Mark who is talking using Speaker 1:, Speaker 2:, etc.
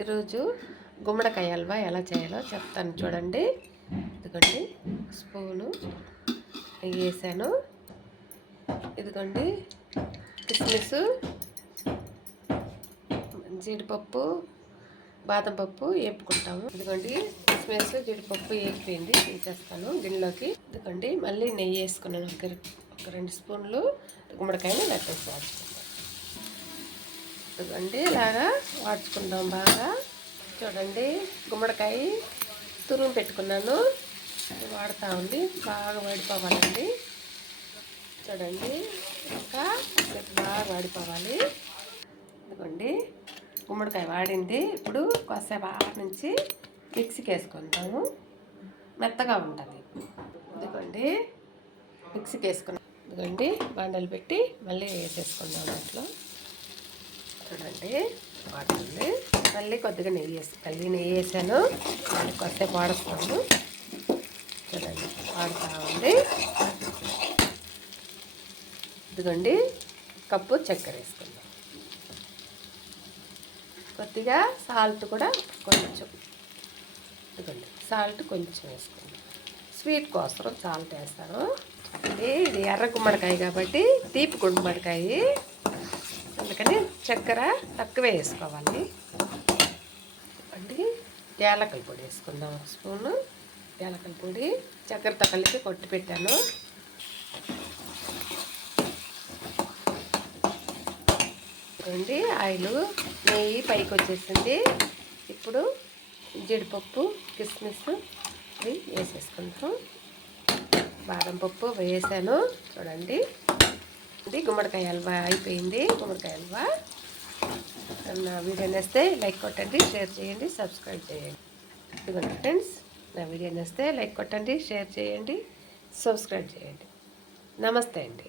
Speaker 1: ఈరోజు గుమ్మడికాయ హల్వా ఎలా చేయాలో చెప్తాను చూడండి. ఇదిగోండి స్పూను నెయ్యి వేసాను. ఇదిగోండి కిస్మిస్ జీడిపప్పు బాదం పప్పు వేపుకుంటాము. ఇదిగోండి కిస్మిస్ జీడిపప్పు వేగిపోయింది తీసేస్తాను గిన్నెలోకి. ఇదిగోండి మళ్ళీ నెయ్యి వేసుకున్నాను ఒక ఒక రెండు స్పూన్లు గుమ్మడికాయని లెక్కేసి వాడుకుంటాం ఇదిగోండి ఇలాగా వాడుచుకుందాం బాగా. చూడండి గుమ్మడికాయ తురుము పెట్టుకున్నాను. వాడుతూ ఉంది. బాగా వాడిపోవాలండి. చూడండి ఇంకా బాగా వాడిపోవాలి. ఇదిగోండి గుమ్మడికాయ వాడింది. ఇప్పుడు కాసేపు ఆరు నుంచి మిక్సీకి వేసుకుంటాము. మెత్తగా ఉంటుంది. ఇదిగోండి మిక్సీకి వేసుకున్నాం. ఇదిగోండి బండలు పెట్టి మళ్ళీ వేసేసుకుందాం దాంట్లో. చూడండి. వాడుతుంది మళ్ళీ కొద్దిగా నెయ్యి వేసి మళ్ళీ నెయ్యి వేసాను. మళ్ళీ కొద్దిసేపు వాడుస్తాను. చూడండి వాడుతూ ఉంది ఇదిగోండి కప్పు చక్కెర వేసుకుందాం. కొద్దిగా సాల్ట్ కూడా కొంచెం. ఇదిగోండి సాల్ట్ కొంచెం వేసుకుందాం. స్వీట్ కోసం సాల్ట్ వేస్తాను. ఇది ఇది ఎర్ర గుమ్మడికాయ కాబట్టి తీపి గుమ్మడికాయ. అందుకని చక్కెర తక్కువే వేసుకోవాలి. అంటే యాలకల పొడి వేసుకుందాం ఒక స్పూను. యాలకల పొడి చక్కెరతో కలిపి కొట్టి పెట్టాను. అండి ఆయిల్ నెయ్యి పైకి వచ్చేసింది. ఇప్పుడు జీడిపప్పు కిస్మిస్ ఇవి వేసేసుకుందాం. బాదం పప్పు వేసాను. చూడండి. ఇది గుమ్మడికాయ హల్వా అయిపోయింది. గుమ్మడికాయ హల్వా. నా వీడియో నేస్తే లైక్ కొట్టండి షేర్ చేయండి సబ్స్క్రైబ్ చేయండి. ఇదిగోండి ఫ్రెండ్స్ నా వీడియో నేస్తే లైక్ కొట్టండి షేర్ చేయండి సబ్స్క్రైబ్ చేయండి. నమస్తే అండి.